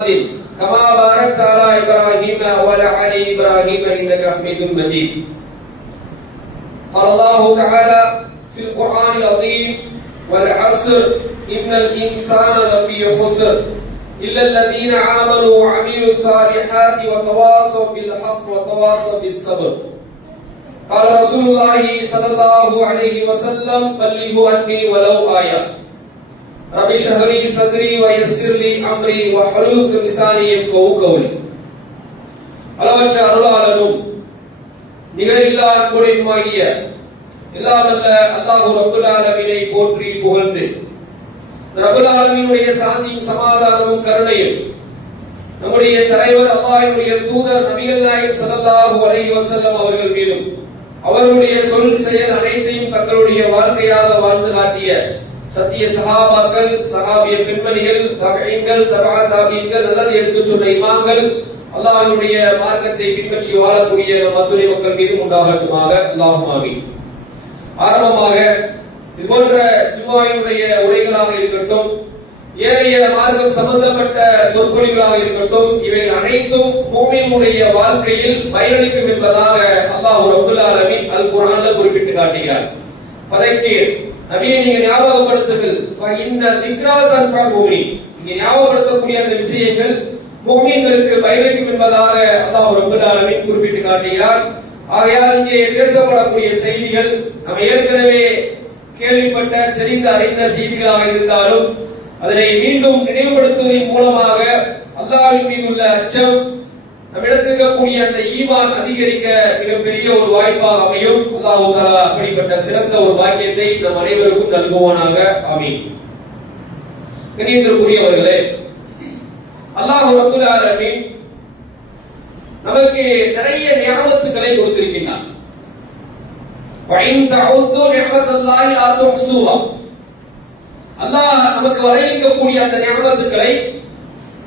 كما باركت على إبراهيم وعلى آل إبراهيم إنك حميد مجيد. قال الله تعالى في القرآن العظيم: والعصر إن الإنسان لفي خسر إلا الذين آمنوا وعملوا الصالحات وتواصوا بالحق وتواصوا بالصبر. قال رسول الله صلى الله عليه وسلم: بلغوا عني ولو آية. رب اشرح لي صدري ويسر لي امري واحلل عقدة من لساني يفقهوا قولي. அளவற்ற அருளாளனும் நிகரில்லா அன்புடையுமாகிய எல்லாம் வல்ல அல்லாஹ் ரப்பல் ஆலமீனை போற்றி புகழ்ந்து, ரப்பல் ஆலமீனுடைய சாந்தியும் சமாதானமும் கருணையும் நம்முடைய தலைவர் அல்லாஹ்வுடைய தூதர் நபிகள் நாயகம் ஸல்லல்லாஹு அலைஹி வஸல்லம் அவர்கள் மீதும், அவர்களுடைய சொல் செயல் அனைத்தையும் தங்களுடைய வாழ்க்கையாக வாழ்ந்து காட்டிய சத்திய சஹாபாக்கள், சஹாபிய பெண்மணிகள், தபீகள், தபா தாபீகள், நல்லது எடுத்து சொன்ன இமாம்கள், அல்லாஹ்வுடைய மார்க்கத்தை பின்பற்றி வாழக்கூடிய மதுரை மக்கள் மீது உண்டாகட்டுமாக. அல்லாஹும் ஆமீன். ஆரம்பமாக இதுபோன்ற ஜும்ஆவினுடைய உரைகளாக இருக்கட்டும், ஏனைய மார்க்கம் சம்பந்தப்பட்ட சொற்பொழிவுகளாக இருக்கட்டும், இவை அனைத்தும் மூமினுடைய வாழ்க்கையில் பயனளிக்கும் என்பதாக அல்லாஹ் ரப்பல் ஆலமீன் அல் குர்ஆன்ல குறிப்பிட்டு காட்டுகிறார். ஃபதக்கீர், நபியை நீங்க ஞாபகப்படுத்துங்கள். நீங்க ஞாபகப்படுத்தக்கூடிய அந்த விஷயங்கள் முஃமின்களுக்கு பயனளிக்கும் என்பதாக அல்லாஹ் ரப்பல் ஆலமீன் குறிப்பிட்டு காட்டுகிறார். ஆகையால் இங்கே பேசப்படக்கூடிய செய்திகள் நம்ம ஏற்கனவே கேள்விப்பட்ட, தெரிந்த, அறிந்த செய்திகளாக இருந்தாலும் அதனை மீண்டும் நினைவுபடுத்துவதன் மூலமாக அல்லாஹ்வின் மீது உள்ள அச்சம், நம்மிடத்தில் இருக்கக்கூடிய அந்த ஈமான் அதிகரிக்க மிகப்பெரிய ஒரு வாய்ப்பாக அமையும். அல்லாஹ் தஆலா அப்படிப்பட்ட சிறந்த ஒரு பாக்கியத்தை நம் அனைவருக்கும் நல்குவானாக. ஆமீன். கண்ணியத்திற்குரியவர்களே, அல்லாஹ் ரப்பல் ஆலமீன் நமக்கு நிறைய நிஅமத்துக்களை கொடுத்திருக்கிறார். வஇன் தஅுது நிஅமத்தல்லாஹி லா துஹ்ஸூஹா. அல்லாஹ் நமக்கு வழங்கியிருக்கக்கூடிய அந்த நிஅமத்துக்களை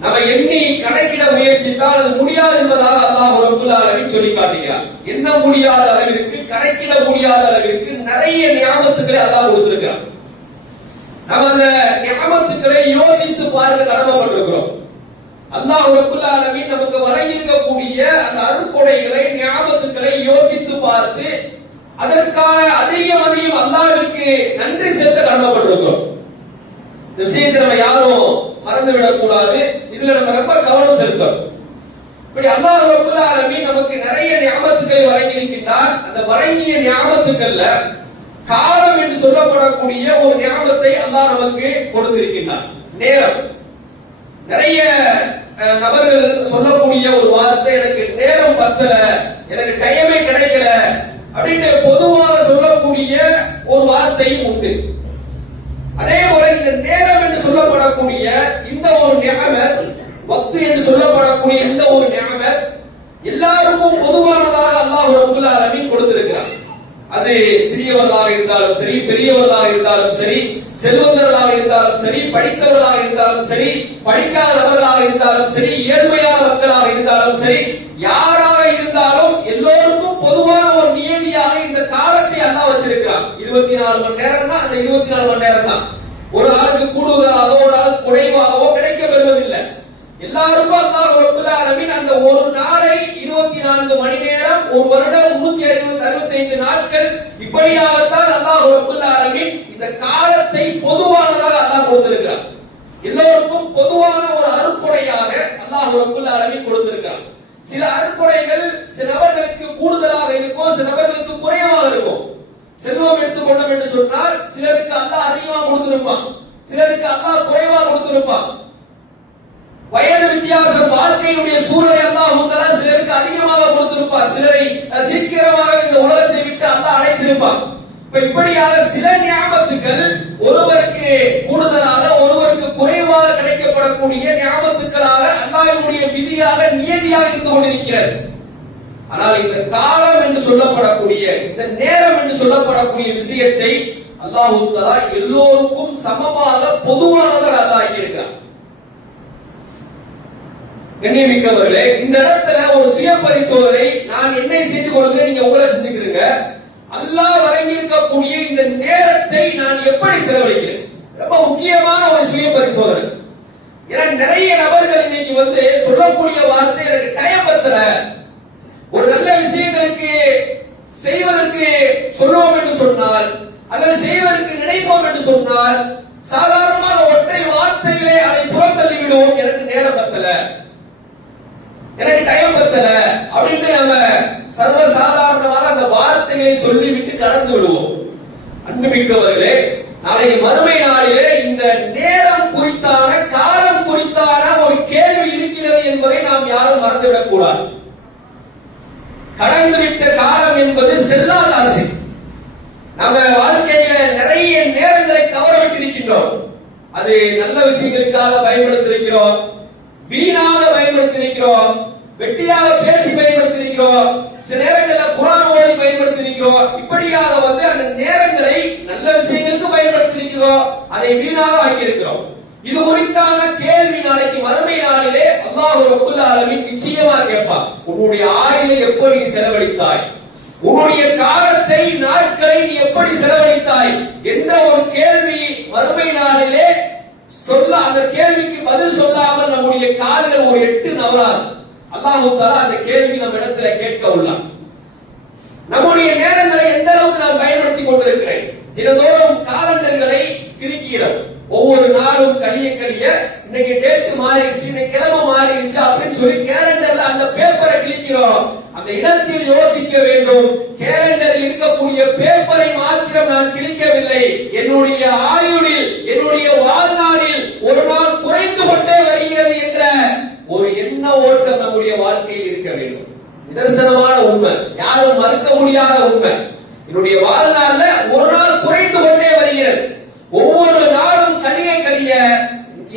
நம்ம எண்ணி கணக்கிட முயற்சித்தால் அது முடியாது என்பதாக அல்லாஹ் ரப்பல் ஆலமீன் சொல்லி காட்டுகிறார். என்ன முடியாத அளவிற்கு, கணக்கிட முடியாத அளவிற்கு நிறைய நியாமத்துக்களை அல்லாஹ் கொடுத்திருக்கிறார். நம்ம அந்த நியாமத்துக்களை யோசித்து பார்க்க கடமைப்பட்டிருக்கிறோம். அல்லாஹ் ரப்பல் ஆலமீன் நமக்கு வழங்கியிருக்கக்கூடிய அந்த அருட்கொடைகளை, நியாமத்துக்களை யோசித்து பார்த்து அதற்கான அதிகம் அல்லாஹ்விற்கு நன்றி செலுத்த கடமைப்பட்டிருக்கிறோம். இந்த விஷயத்தை நம்ம யாரும் மறந்துவிடக் கூடாது. இதுல நம்ம ரொம்ப கவனம் செலுத்தணும். இப்படி அல்லாஹ் ரப்பல் ஆலமீன் நமக்கு நிறைய நியாமத்துக்களை வழங்கியிருக்கிறார். அந்த வழங்கிய நியாமத்துக்கள்ல காலம் என்று சொல்லப்படக்கூடிய ஒரு நியாமத்தை அல்லாஹ் நமக்கு கொடுத்திருக்கிறார். நேரம். நிறைய நபர்கள் சொல்லக்கூடிய ஒரு வார்த்தை, எனக்கு நேரம் பத்தல, எனக்கு டைமே கிடைக்கல அப்படின்னு பொதுவாக சொல்லக்கூடிய ஒரு வார்த்தையும் உண்டு. அதே போல இந்த நேரம் என்று சொல்லப்படக்கூடிய இந்த ஒரு நிஅமத், வக்த் என்று சொல்லப்படக்கூடிய இந்த ஒரு நிஅமத் எல்லாருக்கும் பொதுவானதாக அல்லாஹ் ரப்பல் ஆலமீன் கொடுத்திருக்கிறார். அது சிறியவர்களாக இருந்தாலும் சரி, பெரியவர்களாக இருந்தாலும் சரி, செல்வந்தர்களாக இருந்தாலும் சரி, படித்தவர்களாக இருந்தாலும் சரி, படிக்காத நபர்களாக இருந்தாலும் சரி, ஏழ்மையான மக்களாக இருந்தாலும் சரி, யாராக இருந்தாலும் எல்லோருக்கும் பொதுவான ஒரு நியதியாக இந்த காலத்தை அல்லாஹ் வச்சிருக்கிறார். 24 மணி நேரம்னா அந்த 24 மணி நேரம் தான். ஒரு நாளுக்கு கூடுதலாகவோ ஒரு நாளுக்கு குறைவாகவோ கிடைக்க பெறுவதில்லை. எல்லாருக்கும் அல்லாஹ் ரப்பல் ஆலமீன் அந்த ஒரு நாளை 24 மணி நேரம், ஒரு வருடம் 365 நாட்கள், இப்படியாகத்தான் அல்லாஹ் ரப்பல் ஆலமீன் இந்த காலத்தை பொதுவானதாக அல்லாஹ் கொடுத்திருக்கிறார். எல்லோருக்கும் பொதுவான ஒரு அருட்கொடையாக அல்லாஹ் ரப்பல் ஆலமீன் கொடுத்திருக்கிறார். சில அருட்கொடைகள் சில நபர்களுக்கு கூடுதலாக இருக்கும், சில நபர்களுக்கு குறைவாக இருக்கும். செல்வம் எடுத்துக்கொண்டோம் என்று சொன்னால் சிலருக்கு அல்லாஹ் அதிகமாக கொடுத்திருப்பான், சிலருக்கு அல்லாஹ் குறைவாக கொடுத்திருப்பான். வயது வித்தியாசம், வாழ்க்கையுடைய சூழலை அல்லாஹ் சிலருக்கு அதிகமாக கொடுத்திருப்பார், சிலரை சீக்கிரமாக இந்த உலகத்தை விட்டு அல்லாஹ் அழைச்சிருப்பான். இப்படியாக சில நியாமத்துக்கள் ஒருவருக்கு கூடுதலாக, ஒருவருக்கு குறைவாக கிடைக்கப்படக்கூடிய நியாமத்துக்களாக அல்லாஹ்வுடைய விதியாக, நியதியாக இருந்து கொண்டிருக்கிறது. ஆனால் இந்த காலம் என்று சொல்லப்படக்கூடிய, இந்த நேரம் என்று சொல்லப்படக்கூடிய விஷயத்தை அல்லாஹ் தஆலா எல்லோருக்கும் சமமாக பொதுவானதாக அல்லாஹ் ஆக்கியிருக்கிறார். கண்ணியமிக்கவர்களே, இந்த இடத்துல ஒரு சுய பரிசோதனை, நான் என்னை செய்து கொள்ளுங்க, நீங்க உங்களை செஞ்சுக்கிறீங்க. அல்லாஹ் வழங்கியிருக்கக்கூடிய இந்த நேரத்தை நான் எப்படி செலவழிக்கிறேன்? ரொம்ப முக்கியமான ஒரு சுய பரிசோதனை. ஏன்னா நிறைய நபர்கள் இன்னைக்கு வந்து சொல்லக்கூடிய வார்த்தை எனக்கு டைம் பத்தல, ஒரு நல்ல விஷயங்களுக்கு செய்வதற்கு சொல்லுவோம் என்று சொன்னால் அல்லது செய்வதற்கு நினைப்போம் என்று சொன்னால் சாதாரணமான ஒற்றை வார்த்தையிலே அதை புறத்தள்ளி விடுவோம். எனக்கு நேரம் பத்தல, எனக்கு டைம் பத்தல அப்படின்னு நம்ம சர்வ சாதாரணமாக அந்த வார்த்தைகளை சொல்லிவிட்டு கடந்து விடுவோம். அன்புமிக்கவர்களே, நாளைக்கு மறுமை நாளிலே இந்த நேரம் குறித்தான காலம் குறித்தான ஒரு கேள்வி இருக்கிறது என்பதை நாம் யாரும் மறந்துவிடக் கூடாது. கடந்துவிட்ட காலம் என்பது செல்லாத ஆசை. நம்ம வாழ்க்கையில நிறைய நேரங்களை தவறவிட்டிருக்கின்றோம். அது நல்ல விஷயங்களுக்காக பயன்படுத்தியிருக்கிறோம், வீணாக பயன்படுத்தியிருக்கிறோம், வெட்டியாக பேசி பயன்படுத்தியிருக்கிறோம், சில நேரங்களில் குர்ஆன் ஓதி பயன்படுத்தியிருக்கிறோம். இப்படியாக வந்து அந்த நேரங்களை நல்ல விஷயங்களுக்கு பயன்படுத்தியிருக்கிறோம், அதை வீணாக ஆக்கியிருக்கிறோம். இது குறித்தான கேள்வி நாளைக்கு மறுமை நாளிலே அல்லாஹ் ரப்பல் ஆலமீன் நிச்சயமா கேட்பான். உன்னுடைய ஆயுளை எப்படி நீ செலவழித்தாய், உன்னுடைய காலத்தை நாட்களை நீ எப்படி செலவழித்தாய் என்ற ஒரு கேள்வி மறுமை நாளிலே சொல்ல, அந்த கேள்விக்கு பதில் சொல்லாமல் நம்முடைய காலில் ஒரு 8 நவராது. அல்லாஹ் தஆலா அந்த கேள்வி நம்ம இடத்துல கேட்க உள்ளான். நம்முடைய நேரங்களை எந்த அளவுக்கு நாம் பயன்படுத்திக் கொண்டிருக்கிறேன். தினந்தோறும் காலண்டர்களை கிறுக்கிறோம். ஒவ்வொரு நாளும் கழிய கழிய இன்னைக்கு டேட் மாறிடுச்சு, இன்னைக்கு கிழமை மாறிடுச்சு அப்படின்னு சொல்லி கேலண்டர்ல அந்த பேப்பரை கிழிக்கிறோம். அந்த இடத்தில் யோசிக்க வேண்டும், கேலண்டரில் இருக்கக்கூடிய பேப்பரை மாத்திரம் நான் கிழிக்கவில்லை, என்னுடைய ஆயுளில் என்னுடைய வாழ்நாளில் ஒரு நாள் குறைந்து கொண்டே வருகிறது என்ற ஒரு எண்ண ஓட்டம் நம்முடைய வாழ்க்கையில் இருக்க வேண்டும். நிதர்சனமான உண்மை, யாரும் மறுக்க முடியாத உண்மை. என்னுடைய வாழ்நாள்ல ஒரு நாள் குறைந்து கொண்டே வருகிறது. ஒவ்வொரு நாளும் கழிய கழிய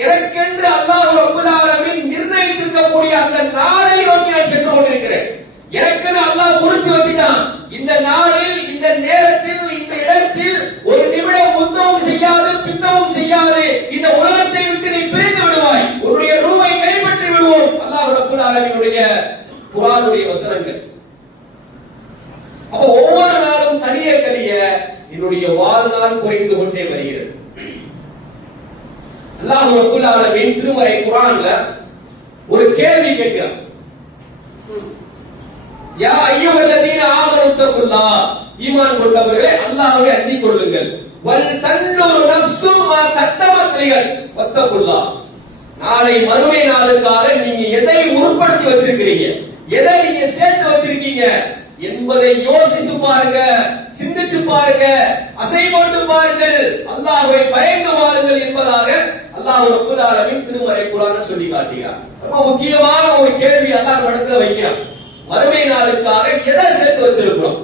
எனக்கென்று அல்லாஹ் ரப்பல் ஆலமீன் நிர்ணயித்திருக்கக்கூடிய அந்த நாளை நோக்கி நான் சென்று கொண்டிருக்கிறேன். எனக்குன்னு அல்லாஹ் குறிச்சு வச்சுட்டான். இந்த நாளில், இந்த நேரத்தில், இந்த இடத்தில் ஒரு நிமிடம் முந்தவும் செய்யாது, பின்னவும் செய்யாது, இந்த உலகத்தை விட்டு நீ பிரிந்து விடுவாய், உன்னுடைய ரூவை கைப்பற்றி விடுவோம். அல்லாஹ் ரப்பல் ஆலமீனுடைய குர்ஆனுடைய வசனங்கள். அப்ப ஒவ்வொரு நாளும் கழிய கழிய என்னுடைய வாழ்நாள் குறைந்து கொண்டே வருகிறது. அல்லாஹ் ரப்பல் ஆலமீன் திருமறை குர்ஆன்ல ஒரு கேள்வி கேட்கிறார். யா அய்யுஹல்லதீன ஆமனு தகுல்லாஹ், ஈமான் கொண்டவர்களே அல்லாஹ்வை அஞ்சிக் கொள்ளுங்கள். வல் தன்னுரு நஃப்ஸும் மா கத்தமத் லிகத் வத்தகுல்லாஹ். நாளை மறுமை நாளுக்காக நீங்க எதை உருப்படுத்தி வச்சிருக்கீங்க, எதை நீங்க சேர்த்து வச்சிருக்கீங்க என்பதை யோசித்து பாருங்க, சிந்திச்சு பாருங்க, அசை போட்டு பாருங்கள், அல்லாஹ்வை பயந்து வாருங்கள் என்பதாக அல்லாஹ் ரப்பல் ஆலமீன் திருமறை குர்ஆன்ல சொல்லி காட்டுகிறார். ரொம்ப முக்கியமான ஒரு கேள்வி அல்லாஹ் நடக்க வைக்கிறார். மறுமை நாளுக்காக எதை சேர்த்து வச்சிருக்கிறோம்?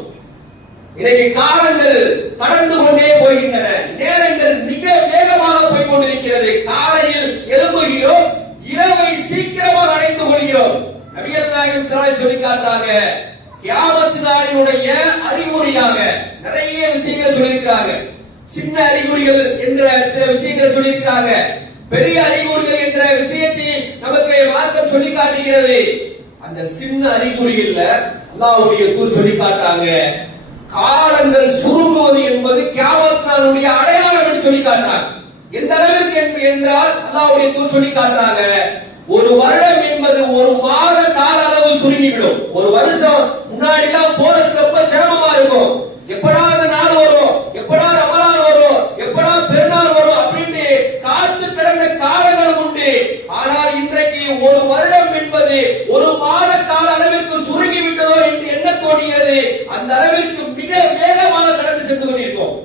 இன்னைக்கு காலங்கள் கடந்து கொண்டே போகின்றன, நேரங்கள் மிக வேகமாக போய் கொண்டிருக்கிறது. காலையில் எழும்புகிறோம், இரவை சீக்கிரமாக அடைந்து கொள்கிறோம். நபிகள் நாயகம் ஸல்லல்லாஹு அலைஹி வஸல்லம் சொல்லி காட்டாங்க, கியாமத் நாளினுடைய அறிகுறியாக நிறைய விஷயங்களை சொல்லியிருக்காங்க. சின்ன அறிகுறிகள் என்ற சில விஷயங்களை சொல்லியிருக்காங்க, பெரிய அறிகுறிகள் என்ற விஷயத்தை நமக்கு மார்க்கம் சொல்லி காட்டுகிறது. அந்த சின்ன அறிகுறிகள்ல அல்லாஹ்வுடைய தூதர் சொல்லி காட்டுறாங்க, காலங்கள் சுருங்குவது என்பது கியாமத் நாளுடைய அடையாளம் என்று சொல்லி காட்டுறாங்க. எந்த அளவிற்கு என்றால் அல்லாஹ்வுடைய தூதர் சொல்லி காட்டுறாங்க, ஒரு வருடம் என்பது ஒரு மாத கால அளவு சுருங்கிவிடும். ஒரு வருஷம் முன்னாடி எல்லாம் போறதுக்கு ரொம்ப சிரமமா இருக்கும். எப்படா அந்த நாள் வரும், எப்படா ரமலான் வரும், எப்படா பெருநாள் வரும் அப்படின்னு காத்து கிடந்த காலங்கள் உண்டு. ஆனால் இன்றைக்கு ஒரு வருடம் என்பது ஒரு மாத கால அளவிற்கு சுருங்கி விட்டதோ என்று எண்ண தோன்றுகிறது. அந்த அளவிற்கு மிக வேகமாக கடந்து சென்று கொண்டிருக்கோம்.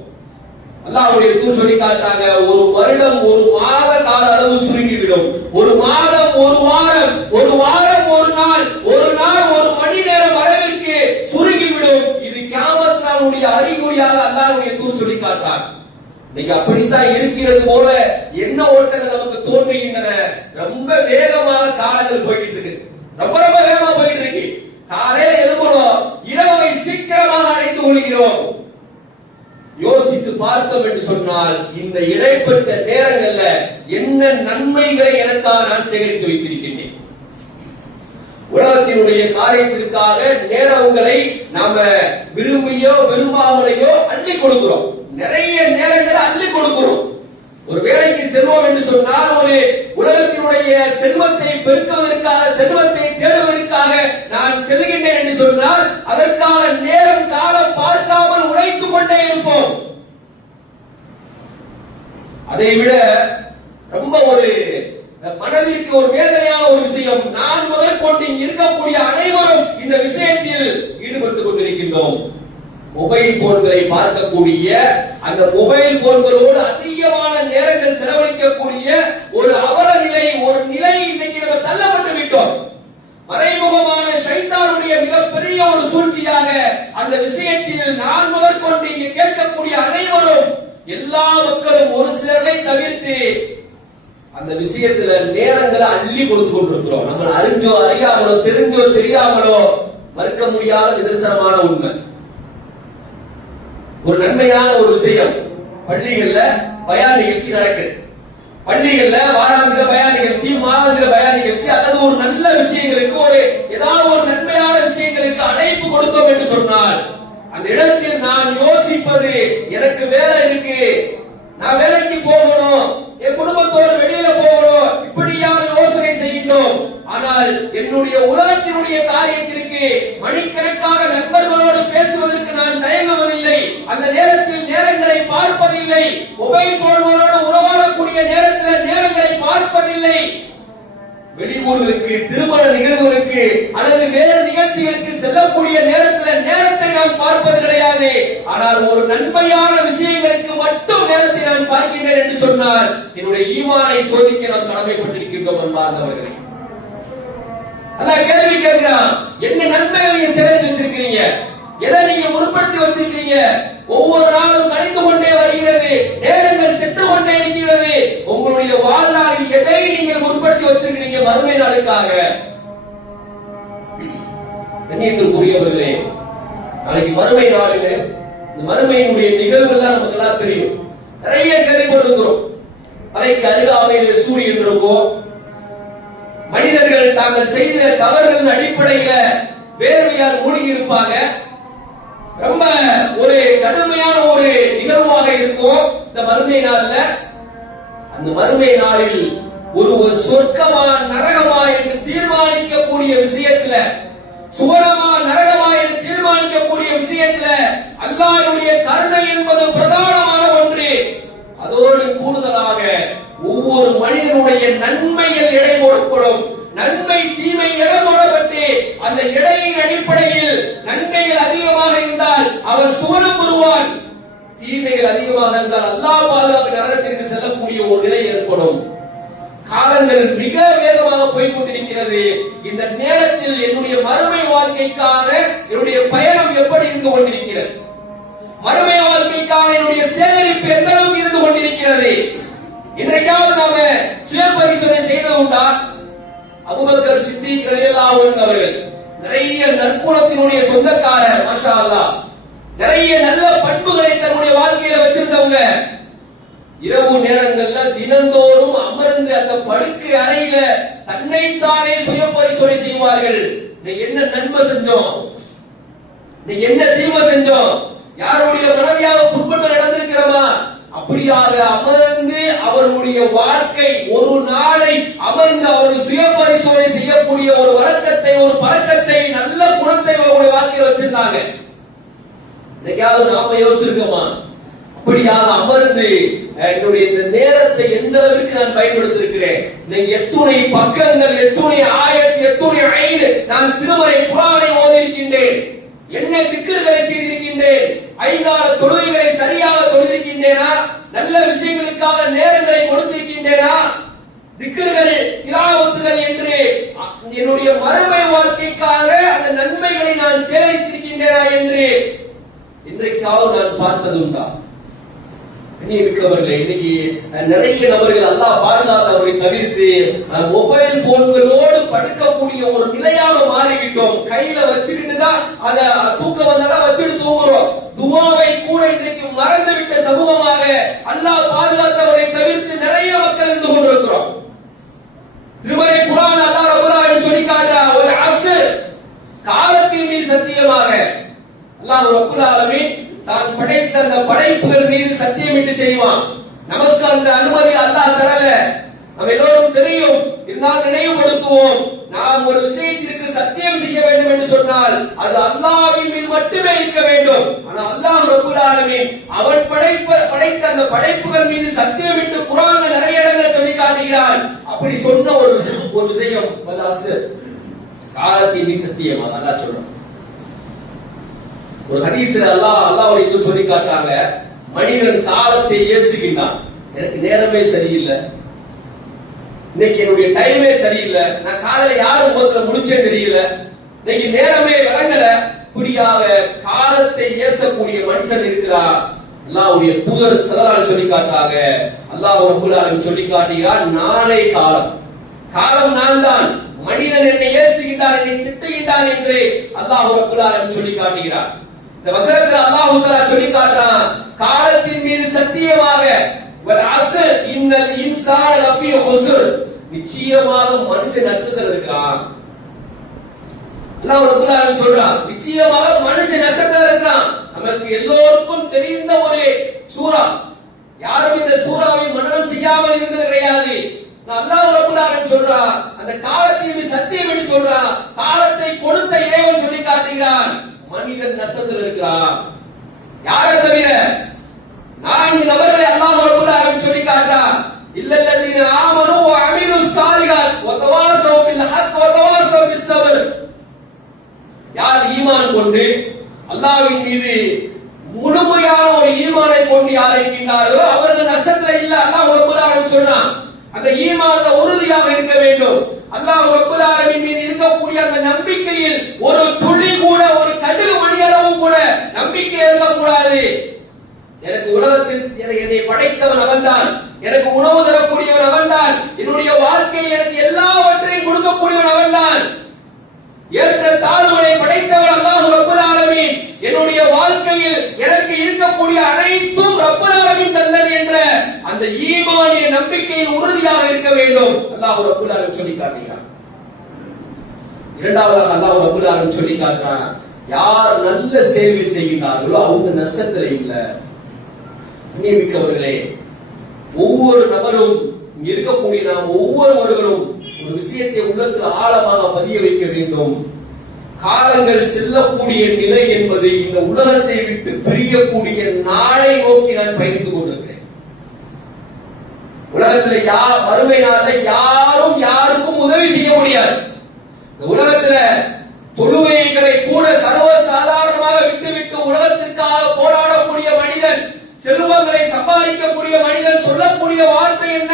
அல்லாஹ்வுடைய தூதர் சொல்லி காட்டுறாங்க, ஒரு வருடம் ஒரு மாத கால அளவு சுருங்கிவிடும். ஒரு மாதம் ஒரு வாரம், ஒரு வாரம் ஒரு நாள், ஒரு நாள் ஒரு மணி நேரம் அளவிற்கு சுருங்கிவிடும். இது கியாமத் நாளுடைய அறிகுறியாக அல்லாஹ்வுடைய தூதர் சொல்லி காட்டுறார். இன்னைக்கு அப்படித்தான் இருக்கிறது போல என்ன ஓட்டங்கள் நமக்கு தோன்றுகின்றன. ரொம்ப வேகமாக காலங்கள் போய்கிட்டு இருக்கு, ரொம்ப ரொம்ப வேகமா போயிட்டு இருக்கு. காலையில எழும்புறோம், இரவை சீக்கிரமாக அடைந்து கொள்கிறோம். யோசித்து பார்த்தோம் என்று சொன்னால் இந்த இடைப்பட்ட நேரங்கள்ல என்ன நன்மைகளை எனக்காக நான் சேகரித்து வைத்திருக்கின்றேன். உலகத்தினுடைய காரியத்திற்காக நேரங்களை நாம விரும்பியோ விரும்பாமலையோ அள்ளி கொடுக்கிறோம். நிறைய நேரங்களை அள்ளி கொடுக்கிறோம். ஒரு வேலைக்கு செல்வோம் என்று சொன்னால் ஒரு உலகத்தினுடைய செல்வத்தை பெருக்குவதற்காக, செல்வத்தை தேடுவதற்காக நான் செல்கின்றேன் என்று சொன்னால் அதற்காக நேரம் காலம் பார்க்காமல் உழைத்துக் கொண்டே இருப்போம். அதைவிட ரொம்ப ஒரு மனதிற்கு ஒரு வேதனையான ஒரு விஷயம், நான் முதற்கொண்டு இங்கு இருக்கக்கூடிய அனைவரும் இந்த விஷயத்தில் ஈடுபட்டுக் கொண்டிருக்கின்றோம். மொபைல் போன்களை பார்க்கக்கூடிய, அந்த மொபைல் போன்களோடு அதிகமான நேரங்கள் செலவழிக்கக்கூடிய ஒரு அவல நிலை, ஒரு நிலை இன்னைக்கு நம்ம தள்ளப்பட்டு விட்டோம். மறைமுகமான ஷைத்தானுடைய மிகப்பெரிய ஒரு சூழ்ச்சியாக அந்த விஷயத்தில் நான் முதற்கொண்டு இங்கு கேட்கக்கூடிய அனைவரும், எல்லா மக்களும் ஒரு சிலரை தவிர்த்து அந்த விஷயத்துல நேரங்களை அள்ளி கொடுத்து கொண்டிருக்கிறோம். நம்ம அறிஞ்சோ அறியாமலோ, தெரிஞ்சோ தெரியாமலோ, மறுக்க முடியாத நிதர்சனமான உண்மை. ஒரு நன்மையான ஒரு விஷயம், பள்ளிகள்ல பயான் நிகழ்ச்சி நடக்குது. பள்ளிகள்ல வாராந்திர பயான் நிகழ்ச்சி, மாதாந்திர பயான் நிகழ்ச்சி, அல்லது ஒரு நல்ல விஷயங்களுக்கு, ஒரு ஏதாவது ஒரு நன்மையான விஷயங்களுக்கு அழைப்பு கொடுத்தோம் என்று சொன்னால் அந்த இடத்தில் நான் யோசிப்பது, எனக்கு வேலை இருக்கு, நான் வேலைக்கு போகணும், என் குடும்பத்தோடு வெளியில போகணும், இப்படியான யோசனை செய்கின்றோம். ஆனால் என்னுடைய உலகத்தினுடைய காரியத்திற்கு மணிக்கணக்காக நண்பர்களோடு பேசுவதற்கு நான் தயங்குவதில்லை. அந்த நேரத்தில் நேரங்களை பார்ப்பதில்லை. மொபைல் போன்களோடு உறவாடக்கூடிய நேரத்தில் நேரங்களை பார்ப்பதில்லை. வெளியூர்களுக்கு, திருமண நிகழ்வுகளுக்கு அல்லது வேறு நிகழ்ச்சிகளுக்கு செல்லக்கூடிய நேரத்தில் நேரத்தை நான் பார்ப்பது கிடையாது. ஆனால் ஒரு நன்மையான விஷயங்களுக்கு மட்டும் நேரத்தை நான் பார்க்கின்றேன் என்று சொன்னால் என்னுடைய ஈமானை சோதிக்க நாம் கடமைப்பட்டிருக்கின்றோம் என்பார்களே. அல்லாஹ் கேள்வி கேட்கிறான், என்ன நன்மைகளை நீங்க சேமித்து வச்சிருக்கீங்க, எதை நீங்க முற்படுத்தி வச்சிருக்கீங்க? ஒவ்வொரு நாளும் கழிந்து கொண்டே வருகிறது, நேரங்கள் சென்று கொண்டே இருக்கிறது. உங்களுடைய வாழ்நாளில் எதை நீங்கள் முற்படுத்தி வச்சிருக்கீங்க மறுமை நாளுக்காக? கண்ணியத்திற்குரியவர்களே, நாளைக்கு மறுமை நாளில் இந்த மறுமையினுடைய நிகழ்வுகள் தான் நமக்கு எல்லாம் தெரியும். நிறைய கேள்விப்பட்டிருக்கிறோம். மலைக்கு அருகாமையில் சூரியன் இருக்கும். மனிதர்கள் தாங்கள் செய்த தவறுகளின் அடிப்படையில் வேர்வையால் மூழ்கி இருப்பாங்க. ரொம்ப ஒரு கடுமையான ஒரு நிகழ்வாக இருக்கும் இந்த மறுமை நாள்ல. அந்த மறுமை நாளில் ஒரு சொர்க்கமா நரகமா என்று தீர்மானிக்கக்கூடிய விஷயத்துல, சுவனமா நரகமா என்று தீர்மானிக்கக்கூடிய விஷயத்துல அல்லாஹ்வுடைய கருணை என்பது பிரதானமான ஒன்று. அதோடு கூடுதலாக ஒவ்வொரு மனிதனுடைய நன்மைகள் எடை போடப்படும். நன்மை தீமை எடை போடப்பட்டு அந்த எடையின் அடிப்படையில் நன்மைகள் அதிகமாக இருந்தால் அவன் சுவனம் பெறுவான், தீமைகள் அதிகமாக இருந்தால் அல்லாஹ் பாதுகாப்பு நரகத்திற்கு செல்லக்கூடிய ஒரு நிலை ஏற்படும். காலங்கள் மிக வேகமாக போய்கொண்டிருக்கிறது. இந்த நேரத்தில் என்னுடைய மறுமை வாழ்க்கைக்கான என்னுடைய பயணம் எப்படி இருந்து கொண்டிருக்கிறது? மறுமை வாழ்க்கைக்கான என்னுடைய சேகரிப்பு எந்த அளவுக்கு இருந்து கொண்டிருக்கிறது? இன்றைக்காவது நாம சுய பரிசோதனை செய்தது உண்டா? அபூபக்கர் சித்திக் ரலியல்லாஹு அன்ஹு அவர்கள் நிறைய நற்குணத்தினுடைய சொந்தக்காரர், மாஷா அல்லாஹ், நிறைய நல்ல பண்புகளை தன்னுடைய வாழ்க்கையில வச்சிருந்தவங்க. இரவு நேரங்கள்ல தினந்தோறும் அமர்ந்து அந்த படுக்கை அறையில தன்னைத்தானே சுய பரிசோதனை செய்வார்கள். என்ன நன்மை செஞ்சோம், என்ன தீமை செஞ்சோம், யாருடைய மனதியாக புண்பட்டு நடந்திருக்கிறோமா? அப்படியாக அமர்ந்து அவருடைய வாழ்க்கை ஒரு நாளை அமர்ந்து அவர் சுய பரிசோதனை செய்யக்கூடிய ஒரு வழக்கத்தை, ஒரு பழக்கத்தை, நல்ல குணத்தை அவருடைய வாழ்க்கையில் வச்சிருந்தாங்க. இன்னைக்காவது நாம யோசிச்சிருக்கோமா? அப்படியாக அமர்ந்து என்னுடைய இந்த நேரத்தை எந்த அளவுக்கு நான் பயன்படுத்திருக்கிறேன்? எத்துணை பக்கங்கள், எத்துணை ஆயத், எத்துணை ஐந்து நான் திருமறை குர்ஆனை ஓதியிருக்கின்றேன், என்ன திக்ருகளை செய்திருக்கின்றேன், ஐந்தாறு தொழுகைகளை சரியாக தொழுதிருக்கின்றேனா, நல்ல விஷயங்களுக்காக நேரங்களை கொடுத்திருக்கின்றேனா, திக்ருகள், திலாவத்துகள் என்று என்னுடைய மறுமை வாழ்க்கைக்காக அந்த நன்மைகளை நான் சேகரித்திருக்கின்றேனா என்று இன்றைக்காவது நான் பார்த்ததுண்டா? இருக்கவர்களே, இன்னைக்கு நிறைய நபர்கள் அல்லாஹ் பாதுகாத்தவர்களை தவிர்த்து மொபைல் போன்களோடு படுக்கக்கூடிய ஒரு நிலையாக மாறிவிட்டோம். கையில வச்சுக்கிட்டு தான் அத தூக்கம் வந்தாலும் வச்சுட்டு தூங்குறோம். துவாவை கூட இன்றைக்கு மறந்துவிட்ட சமூகமாக அல்லாஹ் பாதுகாத்தவரை தவிர்த்து நிறைய மக்கள் இருந்து கொண்டிருக்கிறோம். திருமறை குர்ஆன் அல்லாஹ் ரப்பல் ஆலமீன் சொல்லி காட்டுறார், ஒரு அஸ்ர், காலத்தின் மீது சத்தியமாக அல்லாஹ் ரப்பல் ஆலமீன் தான் படைத்த அந்த படைப்புகள் மீது சத்தியமிட்டு செய்வான். நமக்கு அந்த அனுமதி அல்லாஹ் தரல. நம்ம எல்லோரும் தெரியும். இருந்தால் நினைவுபடுத்துவோம். நாம் ஒரு விஷயத்திற்கு சத்தியம் செய்ய வேண்டும் என்று சொன்னால் அது அல்லாஹ்வின் மீது மட்டுமே இருக்க வேண்டும். ஆனால் அல்லாஹ் ரப்பல் ஆலமீன் அவன் படைத்த அந்த படைப்புகள் மீது சத்தியமிட்டு குர்ஆன்ல நிறைய இடங்கள் சொல்லி காட்டுகிறான். அப்படி சொன்ன ஒரு விஷயம் காலத்தின் மீது சத்தியமாக அல்லாஹ் சொல்றான். ஒரு ஹதீஸ்ல அல்லாஹ்வுடைய தூதர் சொல்லி காட்டுறாங்க, மனிதன் காலத்தை ஏசுகின்றான். எனக்கு நேரமே சரியில்லை, இன்னைக்கு என்னுடைய டைமே சரியில்லை, நான் காலையில யாரும் முகத்துல முடிச்சே தெரியல, இன்னைக்கு நேரமே விளங்கல, இப்படியாக காலத்தை ஏசக்கூடிய மனுஷன் இருக்கிறார். அல்லாஹ்வுடைய தூதர் ஸல்லல்லாஹு அலைஹி சொல்லி காட்டாங்க. அல்லாஹ் ரப்பல் ஆலமீன் சொல்லி காட்டுகிறார், நானே காலம், காலம் நான் தான். மனிதன் என்னை ஏசுகின்றான், என்னை திட்டுகின்றான் என்று அல்லாஹ் ரப்பல் ஆலமீன் சொல்லி காட்டுகிறார். இந்த வசனத்தில் அல்லாஹ் தஆலா சொல்லி காட்டுறான், காலத்தின் மீது சத்தியமாக வல் அஸ்ர் இன்னல் இன்சான லஃபீ ஹுஸ்ர், நிச்சயமாக மனுஷன் நஷ்டத்தில் இருக்கிறான். அல்லாஹ் ரப்பல் ஆலமீன் சொல்றான், நிச்சயமாக மனுஷன் நஷ்டத்தில் இருக்கிறான். நமக்கு எல்லோருக்கும் தெரிந்த ஒரு சூரா, யாரும் இந்த சூறாவை மனனம் செய்யாமல் இருந்தது கிடையாது. அல்லாஹ் ரப்பல் ஆலமீன் சொல்றான், அந்த காலத்தின் மீது சத்தியம் என்று சொல்றான். காலத்தை கொடுத்த இறைவன் சொல்லி காட்டுகிறான், மனிதன் நஷ்டத்தில் இருக்கிறான். யாரை தவிர? நான்கு நபர்களை அல்லாஹ் ரப்பல் ஆலமீன் சொல்லி காட்டுறான். இல்லல்லதீன ஆமனு வ அமிலுஸ் ஸாலிஹாத் வ தவாஸவ் பில் ஹக் வ தவாஸவ் பிஸ் ஸப்ர். யார் ஈமான் கொண்டு அல்லாஹ்வின் மீது முழுமையான ஒரு ஈமானை கொண்டு யார் இருக்கின்றார்களோ அவர்கள் நஷ்டத்தில் இல்ல. அல்லாஹ் ரப்பல் ஆலமீன் சொன்னான், அந்த ஈமான்ல உறுதியாக இருக்க வேண்டும். அல்லாஹ் ரப்பல் ஆலமீன் மீது இருக்கக்கூடிய அந்த நம்பிக்கையில் ஒரு துளி கூட, ஒரு கடுகு மணி அளவு கூட நம்பிக்கை இருக்கக்கூடாது. எனக்கு உலகத்தில் என்னை படைத்தவன் அவன்தான், எனக்கு உணவு தரக்கூடியவன் அவன்தான், என்னுடைய வாழ்க்கையில் எனக்கு எல்லாவற்றையும் கொடுக்கக்கூடியவன் அவன்தான், ஏற்ற தாழ்வுகளை படைத்தவன் அல்லாஹ் ரப்பல் ஆலமீன், என்னுடைய வாழ்க்கையில் எனக்கு இருக்கக்கூடிய அனைத்தும் ரப்பல் ஆலமீன் தந்தது என்ற அந்த ஈமானிய நம்பிக்கையில் உறுதியாக இருக்க வேண்டும். அல்லாஹ் ரப்பல் ஆலமீன் சொல்லி காட்டுகிறான். இரண்டாவதாக அல்லாஹ் ரப்பல் ஆலமீன் சொல்லி காட்டுறான், யார் நல்ல சேவை செய்கிறார்களோ அவங்க நஷ்டத்தில் இல்லை. நியமிக்கவர்களே, ஒவ்வொரு நபரும் இங்க இருக்கக்கூடிய நாம் ஒவ்வொருவர்களும் ஒரு விஷயத்தை உள்ளத்தில் ஆழமாக பதிய வைக்க வேண்டும். காலங்கள் செல்லக்கூடிய நிலை என்பது இந்த உலகத்தை விட்டு பிரியக்கூடிய நாளை நோக்கி நான் பயணித்து கொண்டிருக்கிறேன். உலகத்தில் வறுமை நாளில் யாரும் யாருக்கும் உதவி செய்ய முடியாது. இந்த உலகத்துல தொழுகைகளை கூட சர்வ சாதாரணமாக விட்டுவிட்டு உலகத்திற்காக போராடக்கூடிய மனிதன், செல்வங்களை சம்பாதிக்கக்கூடிய மனிதன் சொல்லக்கூடிய வார்த்தை என்ன?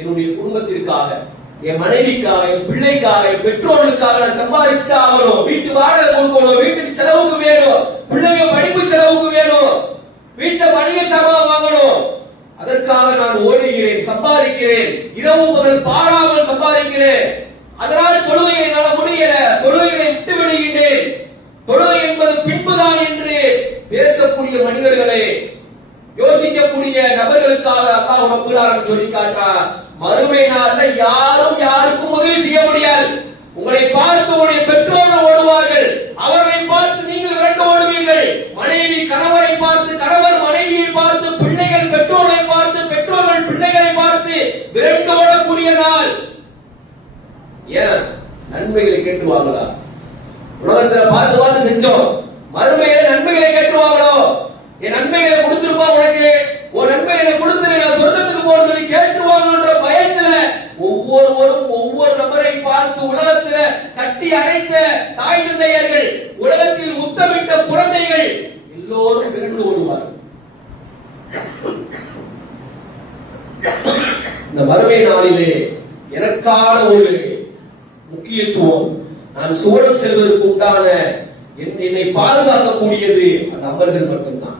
என்னுடைய குடும்பத்திற்காக, என் மனைவிக்காக, என் பிள்ளைக்காக, என் பெற்றோர்களுக்காக நான் சம்பாதிச்சு ஆகணும். வீட்டு வாடகை கொடுக்கணும், வீட்டுக்கு செலவுக்கு வேணும், பிள்ளைங்க படிப்பு செலவுக்கு வேணும், வீட்டை மளிகை சாமான் வாங்கணும், அதற்காக நான் ஓடுகிறேன், சம்பாதிக்கிறேன், இரவு பகல் பாராமல் சம்பாதிக்கிறேன், அதனால் தொழுகை என்னால் முடியல, தொழுகையை விட்டு விடுகின்றேன், தொழுகை என்பது பின்புதான் என்று பேசக்கூடிய மனிதர்களே, யோசிக்கக்கூடிய நபர்களுக்காக அல்லாஹ் ரப்பல் ஆலமீன் சொல்லி காட்டுறான், மறுமை நாள்ல யாரும் யாருக்கும் உதவி செய்ய முடியாது. உங்களை பார்த்து உங்களுடைய பெற்றோர்கள் ஓடுவார்கள், அவர்களை பார்த்து நீங்கள் விரண்டு ஓடுவீர்கள். மனைவி கணவரை பார்த்து, கணவர் மனைவியை பார்த்து, பிள்ளைகள் பெற்றோரை பார்த்து, பெற்றோர்கள் பிள்ளைகளை பார்த்து விரண்டு ஓடக்கூடிய நாள். ஏன் நன்மைகளை கேட்டுவாங்களா? உலகத்துல பார்த்து பார்த்து செஞ்சோம், மறுமையில நன்மைகளை கேட்டுவாங்களோ? என் நன்மைகளை கொடுத்திருப்பா உனக்கு, ஒரு நன்மைகளை கொடுத்து நான் சொர்க்கத்துக்கு போறது சொல்லி கேட்டுவாங்கன்ற பயத்துல ஒவ்வொருவரும் ஒவ்வொரு நபரை பார்த்து உலகத்துல கட்டி அணைத்த தாய் தந்தையர்கள், உலகத்தில் முத்தமிட்ட குழந்தைகள் எல்லோரும் விரண்டு ஓடுவார்கள். இந்த மறுமை நாளிலே எனக்கான ஒரு முக்கியத்துவம், நான் சுவனம் செல்வதற்கு உண்டான என்னை பாதுகாக்கக்கூடியது அந்த நபர்கள் மட்டும்தான்.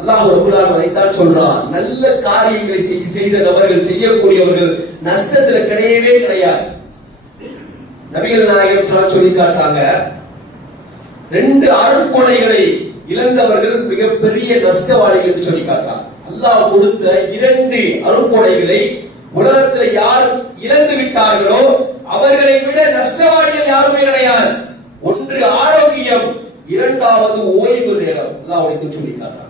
அல்லாஹ் ரப்பல் ஆலமீன் அதைத்தான் சொல்றான், நல்ல காரியங்களை செய்த நபர்கள், செய்யக்கூடியவர்கள் நஷ்டத்துல கிடையவே கிடையாது. நபிகள் நாயகம் ஸல்லல்லாஹு அலைஹி சொல்லி காட்டுறாங்க, 2 அருட்கொடைகளை இழந்தவர்கள் மிகப்பெரிய நஷ்டவாளிகள் என்று சொல்லி காட்டுறாங்க. அல்லாஹ் கொடுத்த 2 அருட்கொடைகளை உலகத்தில் யார் இழந்து விட்டார்களோ அவர்களை விட நஷ்டவாளிகள் யாருமே கிடையாது. ஒன்று ஆரோக்கியம், இரண்டாவது ஓய்வு நேரம். அல்லாஹ் சொல்லி காட்டுறாங்க.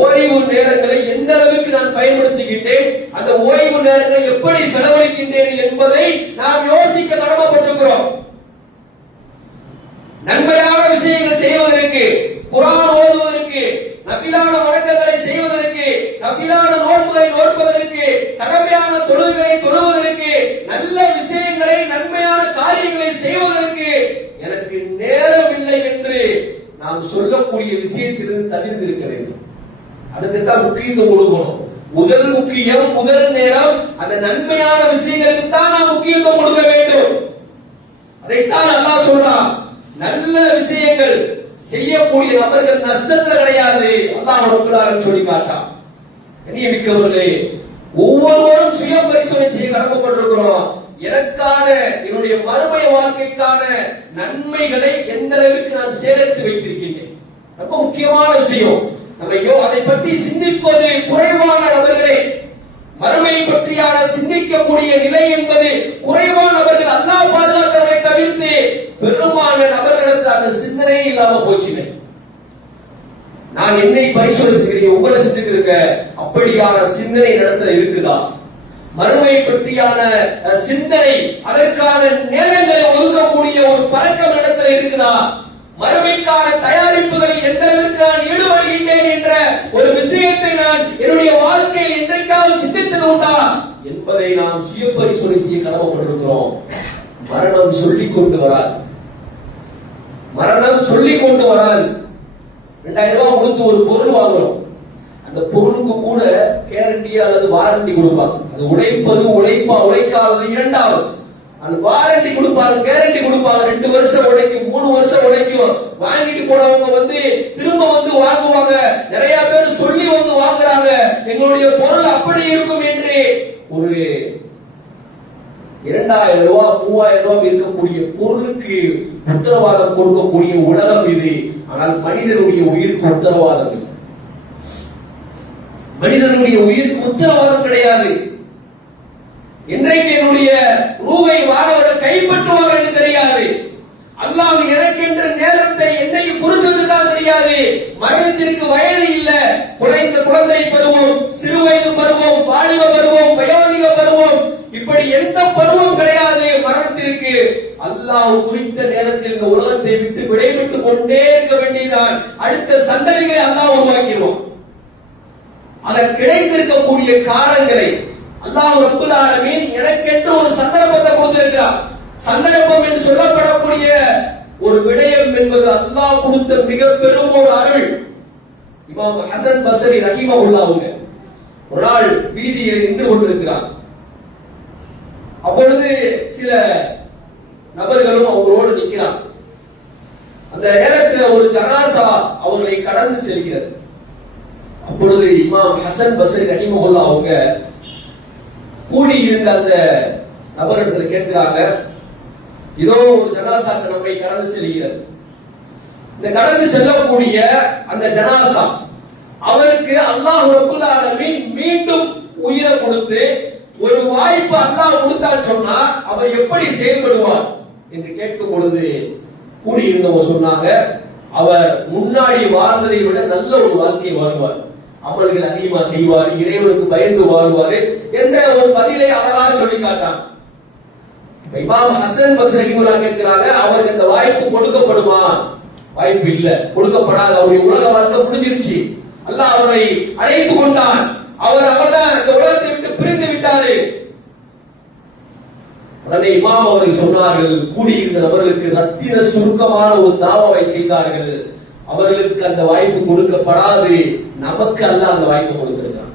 ஓய்வு நேரங்களை எந்த அளவுக்கு நான் பயன்படுத்திக்கிட்டேன், அந்த ஓய்வு நேரங்களை எப்படி செலவழிக்கின்றேன் என்பதை நாம் யோசிக்க கடமைப்பட்டிருக்கிறோம். நன்மையான விஷயங்கள் செய்வதற்கு, குர்ஆன் ஓதுவதற்கு, நஃபிலான வணக்கங்களை செய்வதற்கு, நஃபிலான நோன்புகளை நோற்பதற்கு, கடமையான தொழுகைகளை தொழுவதற்கு, நல்ல விஷயங்களை நன்மையான காரியங்களை செய்வதற்கு எனக்கு நேரம் இல்லை என்று நாம் சொல்லக்கூடிய விஷயத்திலிருந்து தவிர்த்திருக்க வேண்டும். அதுக்கு தான் முக்கியத்துவம் கொடுக்கணும். முதல் முக்கியம், முதல் நேரம் அந்த நன்மையான விஷயங்களுக்கு தான் நாம் முக்கியத்துவம் கொடுக்க வேண்டும். அதைத்தான் அல்லாஹ் சொல்றான். நல்ல விஷயங்கள் செய்யக்கூடிய நபர்கள் நஷ்டத்தில் கிடையாது, அல்லாஹ் ரப்பல் சொல்லி காட்டான். கண்ணியமிக்கவர்களே, ஒவ்வொருவரும் சுய பரிசோதனை செய்ய கடமைப்பட்டிருக்கிறோம். எனக்கான என்னுடைய மறுமை வாழ்க்கைக்கான நன்மைகளை எந்த அளவுக்கு நான் சேர்த்து வைத்திருக்கின்றேன். ரொம்ப முக்கியமான விஷயம். அதை பற்றி சிந்திப்பது குறைவான நபர்களே. மறுமை பற்றியான சிந்திக்கக்கூடிய நிலை என்பது குறைவான நபர்கள். அல்லாஹ் பாதுகாத்தவரை தவிர்த்து பெருமான நபர்களிடத்தில் அந்த சிந்தனையே இல்லாம போச்சுங்க. நான் என்னை பரிசோதிக்கிறேன், உங்களை சிந்திக்கிறீங்க, அப்படியான சிந்தனை நடத்த இருக்குதா? மறுமை பற்றியான சிந்தனை, அதற்கான நேரங்களை ஒதுக்கக்கூடிய ஒரு பழக்கம் நடத்த இருக்குதா? மறுமைக்கான தயாரிப்புகளில் எந்த அளவுக்கு நான் ஈடுபடுகின்றேன் என்ற ஒரு விஷயத்தை நான் என்னுடைய வாழ்க்கையில் என்றைக்காவது சிந்தித்தது உண்டா என்பதை நாம் சுய பரிசோதனை செய்ய கடமைப்பட்டிருக்கிறோம். மரணம் சொல்லிக் கொண்டு வராது. மரணம் சொல்லிக் கொண்டு வராது. 2000 ரூபாய் கொடுத்து ஒரு பொருள் வாங்குறோம். அந்த பொருளுக்கு கூட கேரண்டி அல்லது வாரண்டி கொடுப்பாங்க. அது உழைப்பது உழைக்காதது இரண்டாவது. அந்த வாரண்டி கொடுப்பாங்க, கேரண்டி கொடுப்பாங்க. 2 வருஷம் உழைக்கும், 3 வருஷம் உழைக்கும். வாங்கிட்டு போனவங்க திரும்ப வாங்குவாங்க. நிறைய பேர் சொல்லி வாங்குறாங்க, எங்களுடைய பொருள் அப்படி இருக்கும் என்று. ஒரு 2000 ரூபாய் 3000 ரூபாய் இருக்கக்கூடிய பொருளுக்கு உத்தரவாதம் கொடுக்கக்கூடிய உலகம் இது. ஆனால் மனிதனுடைய உயிருக்கு உத்தரவாதம் இல்லை. மனிதனுடைய உயிருக்கு உத்தரவாதம் கிடையாது. இன்றைக்கு என்னுடைய ரூகை வானவர்கள் கைப்பற்றுவார்கள் என்று தெரியாது. அல்லாஹ் எனக்கென்ற நேரத்தை என்னைக்கு குறிச்சதுதான் தெரியாது. மரணத்திற்கு வயது இல்ல. குழந்தை பருவம், சிறு வயது பருவம், வாலிப பருவம், வயோதிக பருவம், இப்படி எந்த பருவம் கிடையாது மரணத்திற்கு. அல்லாஹ் குறித்த நேரத்தில் இந்த உலகத்தை விட்டு விடைபெற்றுக் கொண்டே இருக்க வேண்டியதான். அடுத்த சந்ததிகளை அல்லாஹ் உருவாக்கிடுவோம். அதற்கு கிடைத்திருக்கக்கூடிய காலங்களை அல்லாஹ் ரப்பல் ஆலமீன் எனக்கென்று ஒரு சந்தர்ப்பத்தை கொடுத்திருக்கிறார். சந்தர்ப்பம் என்று சொல்லப்படக்கூடிய ஒரு விடயம் என்பது அல்லாஹ் கொடுத்த மிக பெரும் ஒரு அருள். இமாம் ஹசன் பஸ்ரி ரஹிமஹுல்லாஹ் அவங்க ஒரு நாள் வீதியில் நின்று கொண்டிருக்கிறார். அப்பொழுது சில நபர்களும் அவங்களோடு நிற்கிறார். அந்த நேரத்தில் ஒரு ஜனாசா அவர்களை கடந்து செல்கிறது. அப்பொழுது இமாம் ஹசன் பஸ்ரி ரஹிமஹுல்லாஹ் அவங்க கூடி இருந்த அந்த நபரிடத்தில் கேட்கிறாங்க, இதோ ஒரு ஜனாசாக்கு நம்மை கடந்து செல்கிறது. இந்த கடந்து செல்லக்கூடிய அந்த ஜனாசா அவருக்கு அல்லாஹ் ரப்பல் ஆலமீன் மீண்டும் உயிரை கொடுத்து ஒரு வாய்ப்பு அல்லாஹ் கொடுத்தான்னு சொன்னா அவர் எப்படி செயல்படுவார் என்று கேட்கும் பொழுது கூடியிருந்தவங்க சொன்னாங்க, அவர் முன்னாடி வாழ்ந்ததை விட நல்ல ஒரு வாழ்க்கையை வாழ்வார், அமல்கள் அதிகமா செய்வார், இறைவனுக்கு பயந்து வாழ்வாரு என்ற ஒரு பதிலை அழகாக சொல்லி காட்டான். இமாம் ஹசன் பஸ்ரி ரஹிமஹுல்லாஹ் கேட்கிறாங்க, அவருக்கு இந்த வாய்ப்பு கொடுக்கப்படுமா? வாய்ப்பு இல்ல, கொடுக்கப்படாது. அவருடைய உலக வாழ்க்கை முடிஞ்சிருச்சு. அல்லாஹ் அவரை அழைத்து கொண்டான். அவர் அவர்தான் இந்த உலகத்தை விட்டு பிரிந்து விட்டாரு. உடனே இமாம் அவர்கள் சொன்னார்கள், கூடியிருந்த நபர்களுக்கு ரத்தின சுருக்கமான ஒரு தாவாவை செய்தார்கள். அவர்களுக்கு அந்த வாய்ப்பு கொடுக்கப்படாது, நமக்கு அல்லாஹ் அந்த வாய்ப்பு கொடுத்திருக்கிறான்.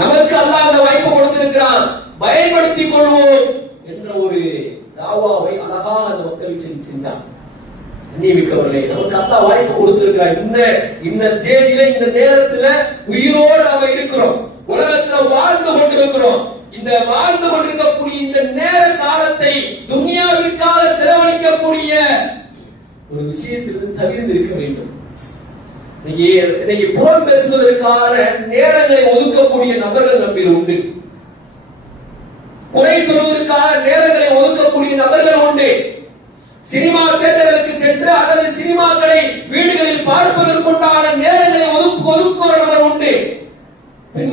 நமக்கு அல்லாஹ் அந்த வாய்ப்பு கொடுத்திருக்கிறான், பயன்படுத்திக் கொள்வோம் என்ற ஒரு தாவாவை அழகாக அந்த மக்களுக்கு செஞ்சான். நியமிக்கவர்களே, நமக்கு அல்லாஹ் வாய்ப்பு கொடுத்திருக்கிறார். இந்த தேதியில இந்த நேரத்துல உயிரோடு நாம இருக்கிறோம், உலகத்துல வாழ்ந்து கொண்டிருக்கிறோம். இந்த வாழ்ந்து கொண்டிருக்கக்கூடிய இந்த நேர காலத்தை துன்யாவிற்காக செலவழிக்கக்கூடிய ஒரு விஷயத்திலிருந்து தவிர்த்து இருக்க வேண்டும். இன்னைக்கு புறம் பேசுவதற்கான நேரங்களை ஒதுக்கக்கூடிய நபர்கள் நம்மில் உண்டு. குறை சொல்வதற்காக நேரங்களை ஒதுக்கக்கூடிய நபர்கள் உண்டு. சினிமா தியேட்டர்களுக்கு சென்று அல்லது சினிமாக்களை வீடுகளில் பார்ப்பதற்குண்டான நேரங்களை ஒதுக்குகிற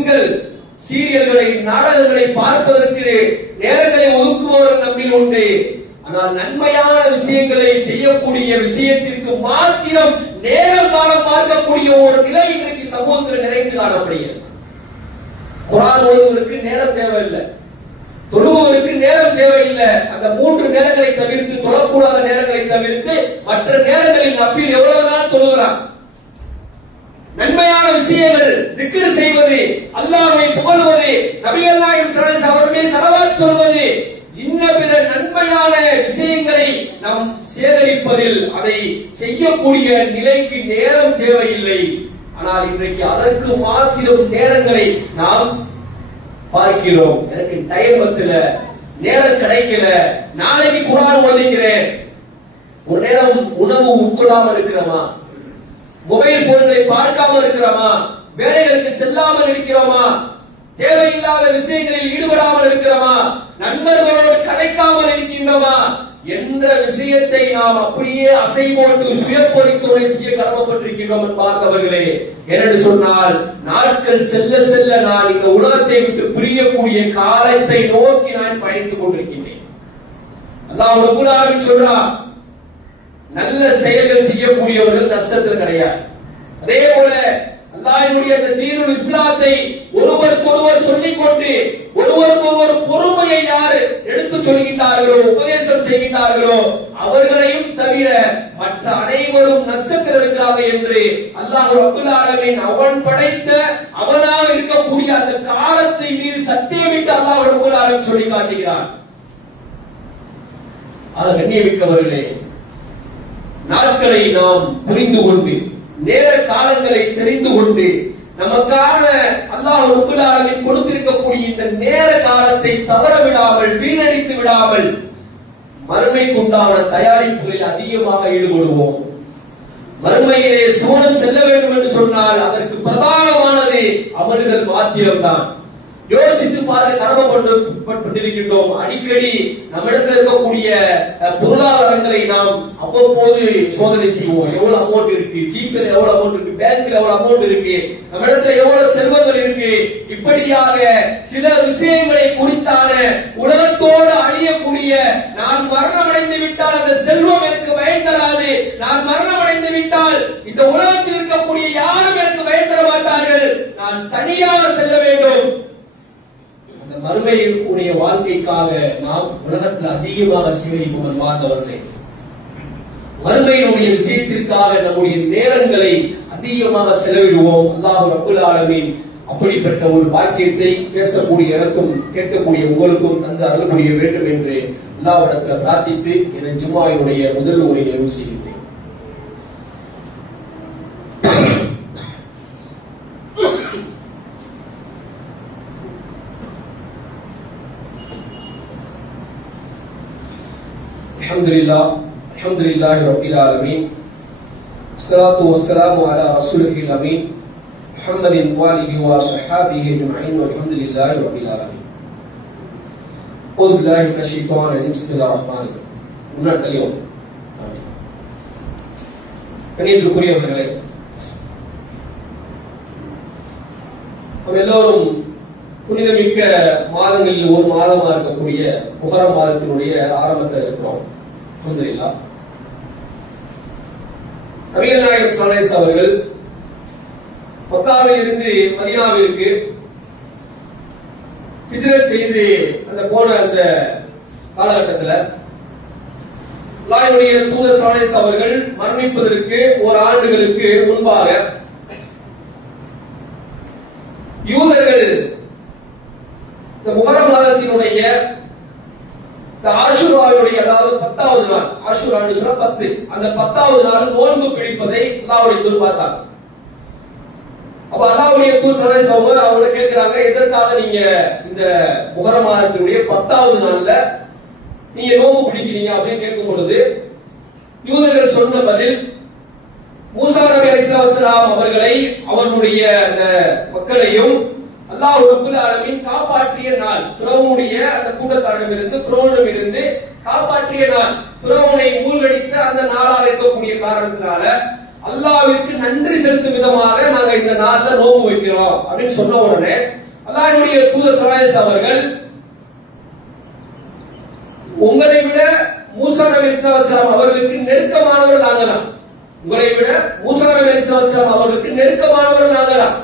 பெண்கள் சீரியல்களை நாடகங்களை பார்ப்பதற்கு நேரங்களை ஒதுக்குவோர் நம்மில் உண்டு. ஆனால் நன்மையான விஷயங்களை செய்யக்கூடிய விஷயத்திற்கு மாத்திரம் நேரம் காலம் பார்க்கக்கூடிய ஒரு நிலை இன்றைக்கு சமூகத்தில் நிறைந்து காணப்படுகிறது. குர்ஆன் ஓதுவதற்கு நேரம் தேவையில்லை, தொழுவதற்கு நேரம் தேவையில்லை. அந்த 3 நேரங்களை தவிர்த்து, தொழக்கூடாத நேரங்களை தவிர்த்து மற்ற நேரங்களில் நஃபில் எவ்வளவுதான் தொழுகிறான். நன்மையான விஷயங்கள் திக்ர் செய்வது, அல்லாஹ்வை புகழ்வது, நபிகள் நாயகம் ஸல்லல்லாஹு அலைஹி வஸல்லம் ஸலவாத் சொல்வது, இன்ன பிற நன்மையான விஷயங்களை நாம் சேகரிப்பதில் அதை செய்யக்கூடிய நிலைக்கு நேரம் தேவையில்லை. ஆனால் இன்றைக்கு அதற்கு மாத்திரம் நேரங்களை நாம் பார்க்கிறோம். எனக்கு டைம் பத்தல, நேரம் கிடைக்கல, நாளைக்கு குர்ஆன் ஓதிக்கிறேன். ஒரு நேரம் உணவு உட்கொள்ளாமல் இருக்கிறோமா, மொபைல் போன்களை பார்க்காமல் இருக்கிறோமா, வேலைகளுக்கு செல்லாமல் இருக்கிறோமா, தேவையில்லாத விஷயங்களில் ஈடுபடாமல் இருக்கிறோமா, நண்பர்களோடு கதைக்காமல் இருக்கின்றோமா என்ற விஷயத்தை நாம் அப்படியே அசை போட்டு சுய பரிசோதனை செய்ய கடமைப்பட்டிருக்கின்றோம் என்பார்களே. என்று சொன்னால் நாட்கள் செல்ல செல்ல நான் இந்த உலகத்தை விட்டு பிரியக்கூடிய காலத்தை நோக்கி நான் பயணித்துக் கொண்டிருக்கின்றேன். அல்லாஹ் ரப்பல் ஆலமீன் சொல்றார், நல்ல செயல்கள் செய்யக்கூடியவர்கள் நஷ்டத்தில் கிடையாது. அதே போல அல்லாஹ்வுடைய அந்த தீனுல் இஸ்லாத்தை ஒருவருக்கொருவர் சொல்லிக்கொண்டு ஒருவருக்கொருவர் பொறுமையை யார் எடுத்து சொல்கின்றார்களோ, உபதேசம் செய்கின்றார்களோ அவர்களையும் தவிர மற்ற அனைவரும் நஷ்டத்தில் இருக்கிறார்கள் என்று அல்லாஹ் ரப்பல் ஆலமீன் அவன் படைத்த அவனாக இருக்கக்கூடிய அந்த காலத்தை மீது சத்தியமிட்டு அல்லாஹ் ரப்பல் ஆலமீன் சொல்லி காட்டுகிறான். கண்ணியமிக்கவர்களே, நாட்களை நாம் புரிந்து கொண்டு, நேர காலங்களை தெரிந்து கொண்டு, நமக்கான அல்லாஹ் ரப்பல் ஆலமீன் கொடுத்திருக்கக்கூடிய இந்த நேர காலத்தை தவற விடாமல், வீணடித்து விடாமல் மறுமைக்கு உண்டான தயாரிப்புகளில் அதிகமாக ஈடுபடுவோம். மறுமையிலே சுவனம் செல்ல வேண்டும் என்று சொன்னால் அதற்கு பிரதானமானது அமல்கள் மாத்திரம்தான். யோசித்து பார்க்க கடமைப்பட்டிருக்கின்றோம். அடிக்கடி நம்மிடத்தில் இருக்கக்கூடிய பொருளாதாரங்களை நாம் அவ்வப்போது சோதனை செய்வோம். எவ்வளவு அமௌண்ட் இருக்கு, ஜிபே எவ்வளவு அமௌண்ட் இருக்கு, பேங்க்ல எவ்வளவு அமௌண்ட் இருக்கு, நம்மிடத்துல எவ்வளவு செல்வங்கள் இருக்கு, இப்படியாக சில விஷயங்களை குறித்தான உலகத்தோடு அழியக்கூடிய, நான் மரணம் அடைந்து விட்டால் அந்த செல்வம் எனக்கு பயன் தராது, நான் மரணம் அடைந்து விட்டால் இந்த உலகத்தில் இருக்கக்கூடிய யாரும் எனக்கு பயன் தர மாட்டார்கள், நான் தனியாக செல்ல வேண்டும். மறுமையுடைய வாழ்க்கைக்காக நாம் உலகத்தில் அதிகமாக சேகரிப்போம் வாழ்ந்தவர்களே. மறுமையினுடைய விஷயத்திற்காக நம்முடைய நேரங்களை அதிகமாக செலவிடுவோம். அல்லாஹ் ரப்பல் ஆலமீன் அப்படிப்பட்ட ஒரு பாக்கியத்தை பேசக்கூடிய எனக்கும் கேட்கக்கூடிய உங்களுக்கும் தந்து அருள் புரிய வேண்டும் என்று அல்லாஹ்விடத்தில் பிரார்த்தித்து என் ஜும்மாவினுடைய முதல் உரையை நிறைவு செய்கிறேன். அல்ஹம்துலில்லாஹி ரப்பில் ஆலமீன், ஸலாத்து வஸ்ஸலாமு அலா ரசூலில் அமீன் முஹம்மதின் வாலிஹி வ ஸஹாபிஹி அஜ்மஈன் வல்ஹம்துலில்லாஹி ரப்பில் ஆலமீன். அஊது பில்லாஹி மினஷ் ஷைத்தானிர் ரஜீம். பிஸ்மில்லாஹிர் ரஹ்மானிர் ரஹீம். முன்னட்டலியோம். ஆமீன். கண்ணியத்திற்குரியவர்களே, நாம் எல்லோரும் புனிதமிக்க மாதங்களில் ஒரு மாதமாக இருக்கக்கூடிய முஹர்ரம் மாதத்தினுடைய ஆரம்பத்தில் இருக்கிறோம். அல்ஹம்துலில்லாஹ். நபிகள் நாயகம் ஸல்லல்லாஹு அலைஹி அவர்கள் மக்காவில் இருந்து மதீனாவிற்கு ஹிஜ்ரத் செய்து அந்த போன அந்த காலகட்டத்தில் அல்லாஹ்வுடைய தூதர் ஸல்லல்லாஹு அலைஹி அவர்கள் மரணிப்பதற்கு ஒரு ஆண்டுகளுக்கு முன்பாக யூதர்கள் இந்த முஹர்ரம் மாதத்தினுடைய ஆஷுராவுடைய, அதாவது 10வது நாள், ஆஷுரா 10, அந்த 10வது நாள் நோன்பு பிடிப்பதை அல்லாஹ்வுடைய தூதர் பார்த்தாங்க. அப்ப அல்லாஹ்வுடைய தூதர் ஸல்லல்லாஹு அலைஹி வஸல்லம் அவங்க கேக்குறாங்க, எதற்காக நீங்க இந்த முஹர்ரம் மாதத்தினுடைய 10வது நாள்ல நீங்க நோன்பு பிடிக்கிறீங்க அப்படின்னு கேட்கும் பொழுது யூதர்கள் சொன்ன பதில், மூசா நபி அலைஹிஸ்ஸலாம் அவர்களை அவர்களுடைய அந்த மக்களையும் அல்லாஹ் ரப்பல் ஆலமீன் காப்பாற்றிய நாள், ஃபிரௌனுடைய அந்த கூட்டத்தாரிடமிருந்து, ஃபிரௌனிடமிருந்து காப்பாற்றிய நாள், ஃபிரௌனை மூழ்கடித்த அந்த நாளாக இருக்கக்கூடிய காரணத்தினால அல்லாஹ்விற்கு நன்றி செலுத்தும் விதமாக நாங்க இந்த நாள்ல நோன்பு வைக்கிறோம் அப்படின்னு சொன்ன உடனே அல்லாஹ்வுடைய தூதர் ஸல்லல்லாஹு அலைஹி வஸல்லம் அவர்கள், உங்களை விட மூசா நபி ஸல்லல்லாஹு அவர்களுக்கு நெருக்கமானவர்கள் நாங்களாம், உங்களை விட மூசா நபி ஸல்லல்லாஹு அவர்களுக்கு நெருக்கமானவர்கள் நாங்களாம்,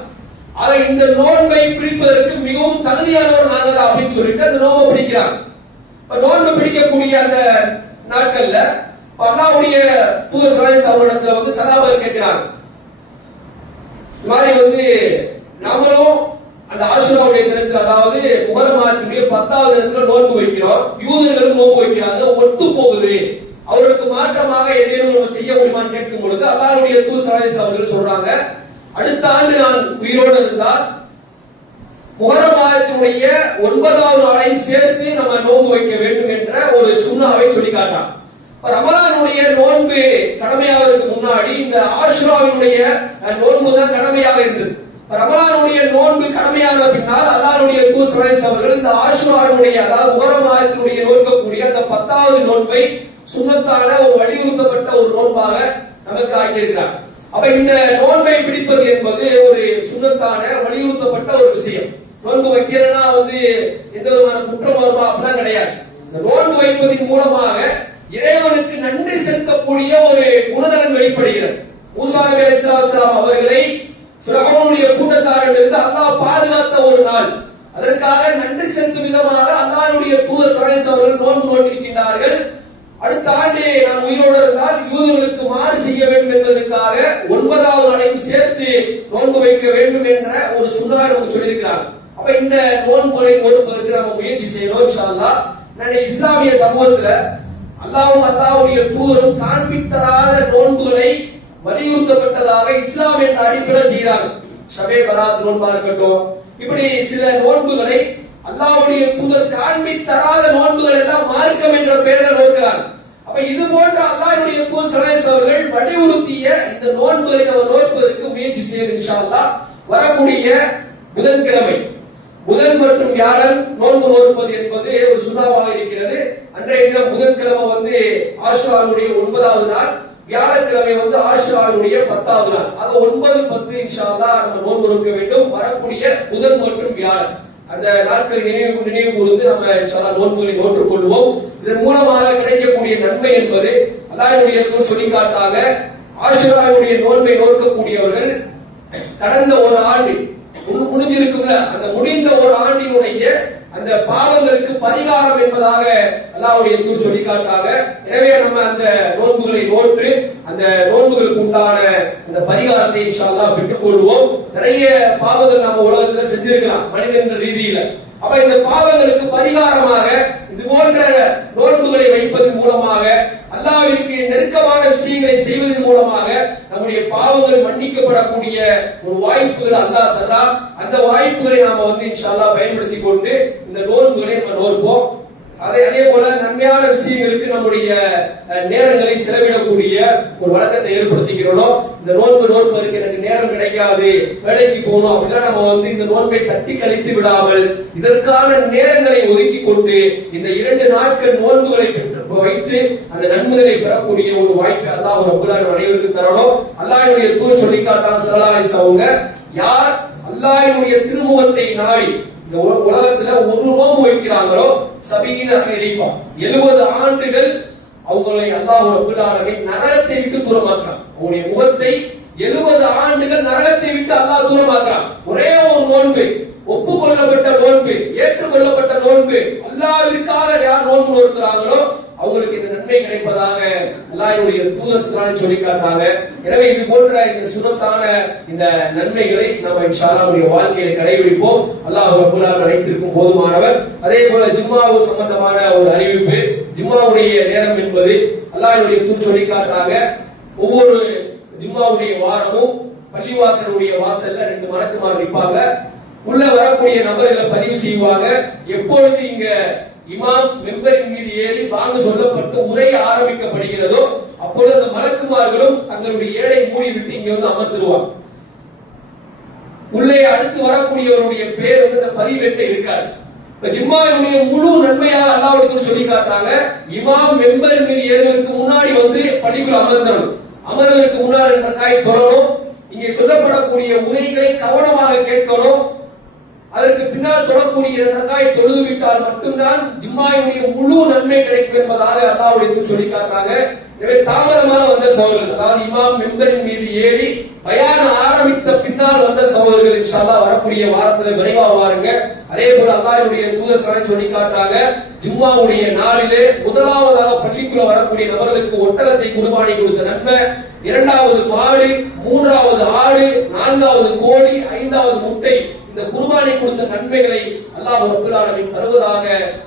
ஆக இந்த நோன்பை பிடிப்பதற்கு மிகவும் தகுதியானவர் நாங்கள் அப்படின்னு சொல்லிட்டு அந்த நோன்பை பிடிக்கிறாங்க. நோன்பு பிடிக்கக்கூடிய அந்த நாட்கள்ல அல்லாஹ்வுடைய தூதர் ஸல்லல்லாஹு அலைஹி வஸல்லம் வந்து சஹாபாக்கள் கேட்கிறாங்க, இந்த மாதிரி நாமளும் அந்த ஆஷுராவுடைய தினத்தில், அதாவது முஹர்ரம் மாதத்துடைய 10வது தினத்துல நோன்பு வைக்கிறோம், யூதர்களும் நோன்பு வைக்கிறாங்க, ஒத்து போகுது, அவர்களுக்கு மாற்றமாக ஏதேனும் நம்ம செய்ய முடியுமான்னு கேட்கும் பொழுது அல்லாஹ்வுடைய தூதர் ஸல்லல்லாஹு அலைஹி வஸல்லம் அவர்கள் சொல்றாங்க, அடுத்த ஆண்டு நான் உயிரோடு இருந்தால் முஹர்ரம் மாதத்தினுடைய 9வது நாளையும் சேர்த்து நம்ம நோன்பு வைக்க வேண்டும் என்ற ஒரு சுன்னாவை சொல்லி காட்டான். ரமலானுடைய நோன்பு கடமையாவதற்கு முன்னாடி இந்த ஆஷுராவினுடைய நோன்பு தான் கடமையாக இருந்தது. ரமலானுடைய நோன்பு கடமையான பின்னால் அல்லாஹ்வுடைய தூதர் ஸல்லல்லாஹு அலைஹி அவர்கள் இந்த ஆஷுராவினுடைய, அதாவது முஹர்ரம் மாதத்தினுடைய நோன்பக்கூடிய அந்த 10வது நோன்பை சுன்னத்தான ஒரு வலியுறுத்தப்பட்ட ஒரு நோன்பாக நமக்கு ஆக்கியிருக்கிறார். அப்ப இந்த நோன்பை பிடிப்பது என்பது ஒரு சுன்னத்தான வலியுறுத்தப்பட்ட ஒரு விஷயம். நோன்பு வைக்கிறேன்னா எந்த விதமான குற்றம் வருமா அப்படிலாம் கிடையாது. இந்த நோன்பு வைப்பதன் மூலமாக இறைவனுக்கு நன்றி செலுத்தக்கூடிய ஒரு குணநலன் வெளிப்படுகிறது. மூசா நபி அலைஹிஸ்ஸலாம் அவர்களை ஃபிரௌனுடைய கூட்டத்தாரிலிருந்து அல்லாஹ் பாதுகாத்த ஒரு நாள், அதற்காக நன்றி செலுத்தும் விதமாக அல்லாஹ்வுடைய தூதர் ஸல்லல்லாஹு அலைஹி அவர்கள் நோன்பு நோட்டிருக்கின்றார்கள். அடுத்த ஆண்டு நான் உயிரோடு இருந்தால் யூதர்களுக்கு மாறு செய்ய வேண்டும் என்பதற்காக 9வது நாளையும் சேர்த்து நோன்பு வைக்க வேண்டும் என்ற ஒரு சுன்னாவை நமக்கு சொல்லியிருக்கிறார். அப்ப இந்த நோன்புகளை நோன்பதற்கு நம்ம முயற்சி செய்யணும் இன்ஷா அல்லாஹ். இஸ்லாமிய சமூகத்துல அல்லாஹ்வும் அல்லாஹ்வுடைய தூதரும் காண்பித்தராத நோன்புகளை வலியுறுத்தப்பட்டதாக இஸ்லாம் என்ற அடிப்படை செய்கிறாங்க. ஷபே பராத் நோன்பா இருக்கட்டும், இப்படி சில நோன்புகளை அல்லாஹ்வுடைய தூதர் காண்பித்தராத நோன்புகள் எல்லாம் மார்க்கம் என்ற பெயரில் நோக்கிறார். அப்ப இது போன்ற அல்லாஹ்வுடைய தூதர் ஸல்லல்லாஹு அலைஹி அவர்கள் வலியுறுத்திய இந்த நோன்புகளை நம்ம நோற்பதற்கு முயற்சி செய்யணும் இன்ஷா அல்லாஹ். வரக்கூடிய புதன்கிழமை, புதன் மற்றும் வியாழன் நோன்பு நோற்பது என்பது ஒரு சுன்னாவாக இருக்கிறது. அன்றைய தினம் புதன்கிழமை ஆஷுராவுடைய 9வது நாள், வியாழக்கிழமை ஆஷுராவுடைய 10வது நாள். ஆக 9, 10 இன்ஷா அல்லாஹ் நம்ம நோன்பு நோக்க வேண்டும். வரக்கூடிய புதன் மற்றும் வியாழன் அந்த நாட்கள் நினைவு கூர்ந்து நம்ம இன்ஷா அல்லாஹ் நோன்புகளை நோற்றுக் கொள்வோம். இதன் மூலமாக கிடைக்கக்கூடிய நன்மை என்பது அல்லாஹ்வுடைய தூதர் சொல்லி காட்டாங்க. ஆஷுராவுடைய நோன்பை நோக்கக்கூடியவர்கள் கடந்த ஒரு ஆண்டு முடிஞ்சிருக்கும்ல, அந்த முடிந்த ஒரு ஆண்டினுடைய அந்த பாவங்களுக்கு பரிகாரம் என்பதாக அல்லாஹ்வுடைய தூதர் சொல்லி காட்டாங்க. எனவே நம்ம அந்த நோன்புகளை நோற்று அந்த நோன்புகளுக்கு உண்டான அந்த பரிகாரத்தை இன்ஷா அல்லாஹ் பெற்றுக் கொள்வோம். நிறைய பாவங்கள் நம்ம உலகத்துல செஞ்சிருக்கலாம் மனிதன் ரீதியில. அப்ப இந்த பாவங்களுக்கு பரிகாரமாக இது போன்ற நோன்புகளை வைப்பதன் மூலமாக, அல்லாஹ்விற்கு நெருக்கமான விஷயங்களை செய்வதன் மூலமாக நம்முடைய பாவங்கள் மன்னிக்கப்படக்கூடிய ஒரு வாய்ப்புகள் அல்லாஹ் தரா. அந்த வாய்ப்புகளை நாம இன்ஷா அல்லாஹ் பயன்படுத்திக் கொண்டு இந்த நோன்புகளை நம்ம நோற்போம். அதே போல நன்மையான விஷயங்களுக்கு நம்முடைய நேரங்களை செலவிடக்கூடிய ஒரு வழக்கத்தை ஏற்படுத்திக்கிறோம். இந்த நோன்பு நோற்பதற்கு எனக்கு நேரம் கிடைக்காது, வேலைக்கு போகணும் அப்படின்னா நம்ம இந்த நோன்பை தட்டி கழித்து விடாமல் இதற்கான நேரங்களை ஒதுக்கி கொண்டு இந்த 2 நாட்கள் நோன்புகளை வைத்து அந்த நன்மைகளை பெறக்கூடிய ஒரு வாய்ப்பை அல்லாஹ் ரப்பல் ஆலமீன் அனைவருக்கும் தரணும். அல்லாஹ்வுடைய தூதர் சொல்லி காட்டான் ஸல்லல்லாஹு அலைஹி வஸல்லம், யார் அல்லாஹ்வுடைய திருமுகத்தை நாடி இந்த உலகத்துல ஒரு நோன்பு வைக்கிறாங்களோ 70 ஆண்டுகள் அவங்களை அல்லாஹ் ரப்பல் ஆலமீன் நரகத்தை விட்டு தூரமாக்குறான். அவங்களுடைய முகத்தை 70 ஆண்டுகள் நரகத்தை விட்டு அல்லாஹ் தூரமாக்குறான். ஒரே ஒரு நோன்பு, ஒப்புக்கொள்ளப்பட்ட நோன்பு, ஏற்றுக்கொள்ளப்பட்ட நோன்பு, அல்லாஹ்விற்காக யார் நோன்பு நோக்கிறாங்களோ அவங்களுக்கு இந்த நன்மை கிடைப்பதாக அல்லாஹ்வுடைய தூதர் சொல்லி காட்டாங்க. எனவே இது போன்ற இந்த சுன்னத்தான இந்த நன்மைகளை நம்ம இன்ஷா அல்லாஹ் வாழ்க்கையை கடைபிடிப்போம். அல்லாஹ் ரப்பல் ஆலமீன் அனைத்திற்கும் போதுமானவர். அதே போல ஜும்மாவு சம்பந்தமான ஒரு அறிவிப்பு, ஜும்மாவுடைய நேரம் என்பது அல்லாஹ்வுடைய தூதர் சொல்லி காட்டாங்க. ஒவ்வொரு ஜும்மாவுடைய வாரமும் பள்ளிவாசலுடைய வாசல்ல 2 மலக்குமார் நிற்பாங்க. உள்ள வரக்கூடிய நபர்களை பதிவு செய்வாங்க. எப்பொழுது இங்க இமாம் மெம்பரின் மீது ஏறி வாங்க சொல்லப்பட்டு உரை ஆரம்பிக்கப்படுகிறதோ அப்பொழுது அந்த மலக்குமார்களும் தங்களுடைய ஏழை மூடி விட்டு இங்க அமர்ந்துருவாங்க. உள்ளே அடுத்து வரக்கூடியவருடைய பேர் அந்த பதிவேட்டை இருக்காது. ஜும்மாவுடைய முழு நன்மையாக அல்லாஹ்வுடைய சொல்லி காட்டுறாங்க. இமாம் மெம்பரின் மீது ஏறுவதற்கு முன்னாடி பள்ளிக்குள் அமர்ந்தவர்கள் அமர்வதற்கு முன்னால் 2 ரக்காய் தொழணும். இங்கே சொல்லப்படக்கூடிய உரைகளை கவனமாக கேட்கணும். அதற்கு பின்னால் தொழக்கூடிய 2 ரக்காய் தொழுது விட்டால் மட்டும்தான் ஜும்மாவுடைய முழு நன்மை கிடைக்கும் என்பதாக அல்லாஹ்வுடைய சொல்லி காட்டுறாங்க. எனவே தாமதமாக வந்த சகோதரர்கள், அதாவது இமாம் மெம்பரின் மீது ஏறி பயான ஆரம்பித்த பின்னால் வந்த சகோதரர்கள் இன்ஷா அல்லாஹ் வரக்கூடிய வாரத்தில் விரைவாக வாருங்க. அதே போல அல்லாஹ்வுடைய தூதர் சொல்லி காட்டுறாங்க, ஜும்மாவுடைய நாளிலே முதலாவதாக பள்ளிக்குள்ள வரக்கூடிய நபர்களுக்கு ஒட்டகத்தை குர்பானி கொடுத்த நன்மை, 2வது மாடு, 3வது ஆடு, 4வது கோழி, 5வது முட்டை, இந்த குர்பானி கொடுத்த நன்மைகளை அல்லாஹ் ரப்பல் ஆலமீன் தருவதாக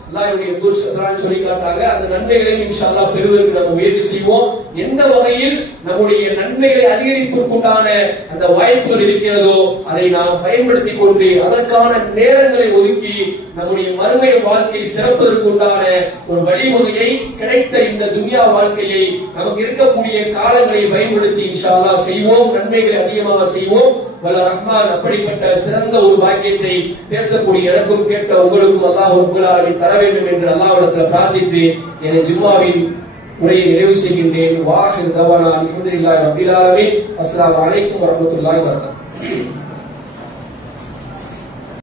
அல்லாஹ்வுடைய தூதர் சொல்லி காட்டாங்க. அந்த நன்மைகளை இன்ஷா அல்லாஹ் பெறுவதற்கு நம்ம முயற்சி செய்வோம். எந்த வகையில் நம்முடைய நன்மைகளை அதிகரிப்பதற்குண்டான அந்த வாய்ப்புகள் இருக்கிறதோ அதை நாம் பயன்படுத்திக் கொண்டு அதற்கான நேரங்களை ஒதுக்கி நம்முடைய மறுமை வாழ்க்கை சிறப்பதற்குண்டான ஒரு வழிமுறையை கிடைத்த இந்த துன்யா வாழ்க்கையை நமக்கு இருக்கக்கூடிய காலங்களை பயன்படுத்தி இன்ஷா அல்லாஹ் செய்வோம். நன்மைகளை அதிகமாக செய்வோம். வல்ல ரஹ்மான் அப்படிப்பட்ட சிறந்த ஒரு வாக்கியத்தை பேசக்கூடிய எனக்கும் கேட்ட உங்களுக்கும் அல்லாஹ் ரப்பல் ஆலமீன் தர வேண்டும் என்று அல்லாஹ்விடத்தில் பிரார்த்தித்து என் ஜும்மாவின் உரையை நிறைவு செய்கின்றேன். வாஹிர் தவானா அல்ஹம்துலில்லாஹி ரப்பில் ஆலமீன். அஸ்ஸலாமு அலைக்கும் வரஹ்மத்துல்லாஹி வபரகாத்துஹு.